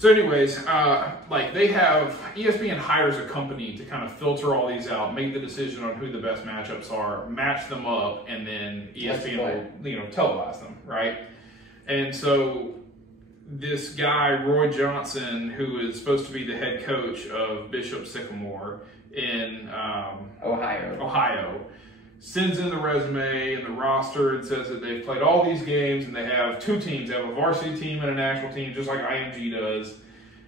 So anyways, like they have, ESPN hires a company to kind of filter all these out, make the decision on who the best matchups are, match them up, and then ESPN will, televise them, right? And so this guy, Roy Johnson, who is supposed to be the head coach of Bishop Sycamore in Ohio, sends in the resume and the roster and says that they've played all these games and they have two teams. They have a varsity team and a national team, just like IMG does.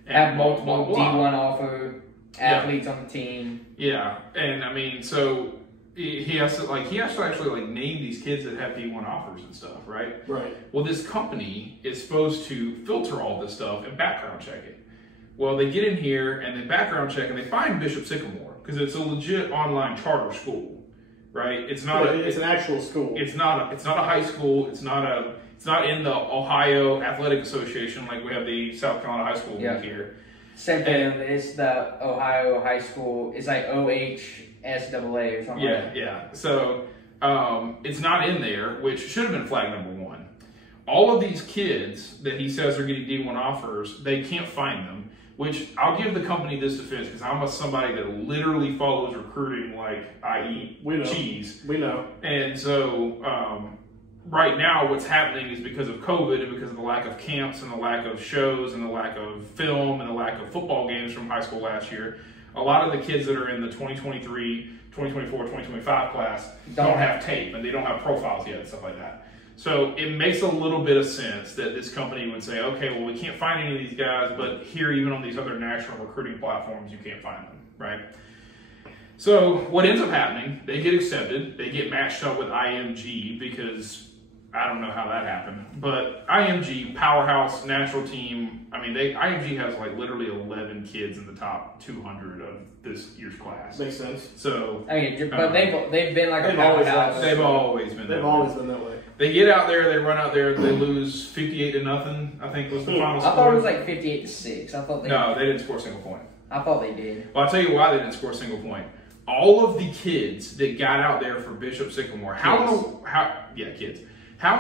And have multiple D1 offer athletes on the team. Yeah, and I mean, so he has to actually name these kids that have D1 offers and stuff, right? Right. Well, this company is supposed to filter all this stuff and background check it. Well, they get in here and they background check and they find Bishop Sycamore because it's a legit online charter school. Right, it's not. It's an actual school. It's not a high school. It's not in the Ohio Athletic Association like we have the South Carolina High School League here. Same thing. It's the Ohio High School. It's like OHSAA or something. Yeah, yeah. So it's not in there, which should have been flag number 1. All of these kids that he says are getting D1 offers, they can't find them. Which I'll give the company this defense because I'm somebody that literally follows recruiting like I eat cheese. We know. And so right now what's happening is because of COVID and because of the lack of camps and the lack of shows and the lack of film and the lack of football games from high school last year, a lot of the kids that are in the 2023, 2024, 2025 class don't have tape and they don't have profiles yet and stuff like that. So it makes a little bit of sense that this company would say, okay, well, we can't find any of these guys, but here, even on these other national recruiting platforms, you can't find them, right? So what ends up happening, they get accepted. They get matched up with IMG because I don't know how that happened. But IMG, powerhouse, national team, I mean, IMG has like literally 11 kids in the top 200 of this year's class. Makes sense. So, I mean, but they've been like a powerhouse. They've always been that way. They get out there, they run out there, they lose 58-0, I think was the final score. I thought it was like 58-6. I thought No, they didn't score a single point. I thought they did. Well, I'll tell you why they didn't score a single point. All of the kids that got out there for Bishop Sycamore, how in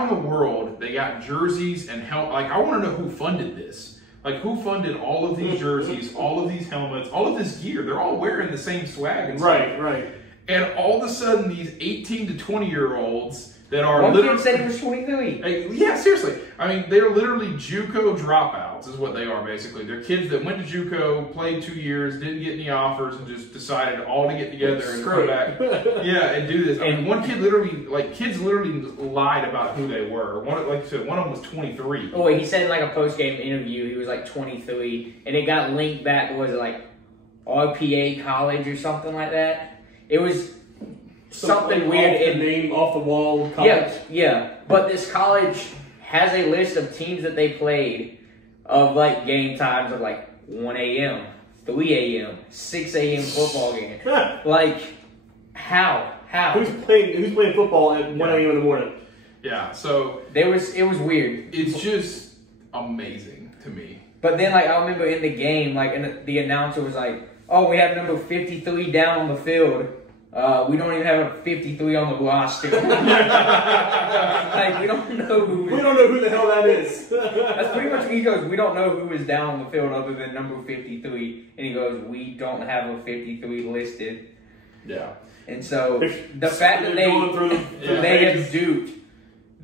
the world they got jerseys and I want to know who funded this. Like, who funded all of these jerseys, all of these helmets, all of this gear? They're all wearing the same swag and stuff. Right. And all of a sudden, these 18 to 20-year-olds that are one kid said he was 23. Yeah, seriously. I mean, they're literally JUCO dropouts is what they are, basically. They're kids that went to JUCO, played 2 years, didn't get any offers, and just decided all to get together and come back. Yeah, and do this. I mean, one kid kids literally lied about who they were. Like you said, one of them was 23. Oh, he said in like a post-game interview, he was like 23, and it got linked back to, was it like RPA college or something like that? It was something weird. In name off the wall college. Yeah. But this college has a list of teams that they played of like game times of like 1 a.m., 3 a.m., 6 a.m. football game. Like, how? Who's playing football at 1 a.m. in the morning? Yeah, so it was weird. It's just amazing to me. But then, like, I remember in the game, like, and the announcer was like, "Oh, we have number 53 down on the field. We don't even have a 53 on the roster." Like, we don't know who the hell that is. That's pretty much what he goes, "We don't know who is down on the field other than number 53." And he goes, "We don't have a 53 listed." Yeah. And so the fact that they have duped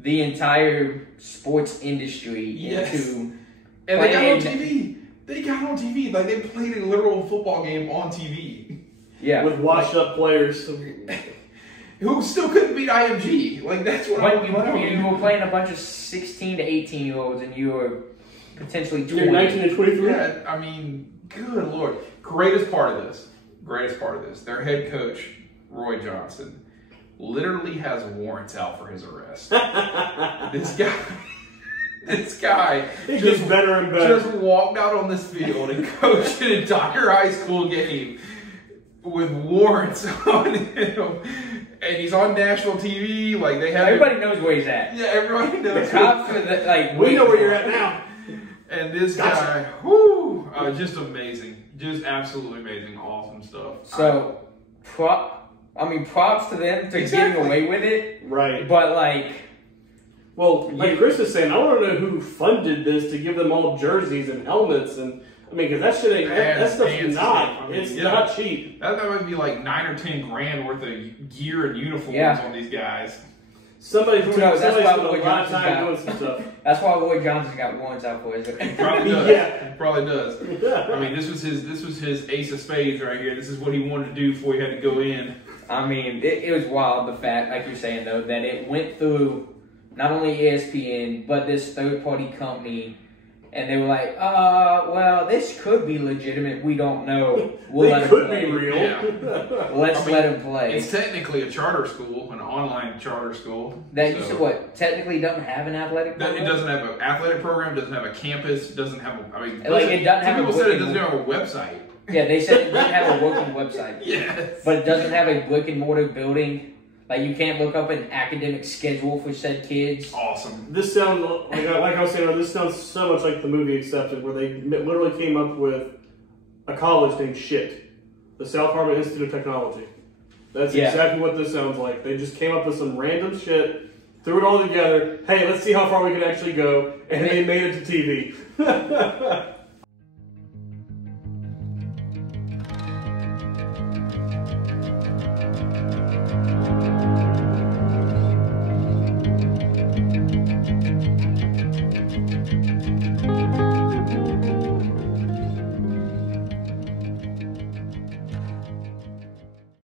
the entire sports industry into and they got on TV. They got on TV. Like, they played a literal football game on TV. Yeah. With washed up players. Who still couldn't beat IMG. Like, that's what you were playing a bunch of 16 to 18-year-olds and you were potentially 20. You're 19 and 23? Yeah, I mean, good Lord. Greatest part of this, their head coach, Roy Johnson, literally has warrants out for his arrest. This guy just better and better. Just walked out on this field and coached an entire high school game with warrants on him, and he's on national TV. Like, they have everybody knows where he's at. Yeah, everybody knows. The cops are like, we know where you're at now. And this guy, whoo, just amazing, just absolutely amazing, awesome stuff. So, props to them for getting away with it. Right. But like, Well, like Chris is saying, I want to know who funded this to give them all jerseys and helmets and. I mean, because that shit ain't, that stuff's not, it's not cheap. That would be like $9 or $10 grand worth of gear and uniforms on these guys. Somebody's Who spent knows? That's why a Lloyd lot of Johnson's time got- doing some stuff. That's why Lloyd Johnson got warrants out for it. He probably does. Yeah. He probably does. I mean, this was his ace of spades right here. This is what he wanted to do before he had to go in. I mean, it was wild, the fact, like you're saying, though, that it went through not only ESPN, but this third-party company, and they were like, well, this could be legitimate. We don't know. We'll let It him could play. be real. Yeah. Let's let him play. It's technically a charter school, an online charter school. That you said what? Technically doesn't have an athletic It program? doesn't have an athletic program, doesn't have a campus, doesn't have a, I mean, Like, it doesn't have some a people said it booking- doesn't have a website. Yeah, they said it doesn't have a working website. Yes. But it doesn't have a brick-and-mortar building. Like, you can't look up an academic schedule for said kids. Awesome. This sounds, like I was saying, this sounds so much like the movie Accepted, where they literally came up with a college named SHIT, the South Harmon Institute of Technology. That's exactly what this sounds like. They just came up with some random shit, threw it all together. Hey, let's see how far we can actually go, and then they made it to TV.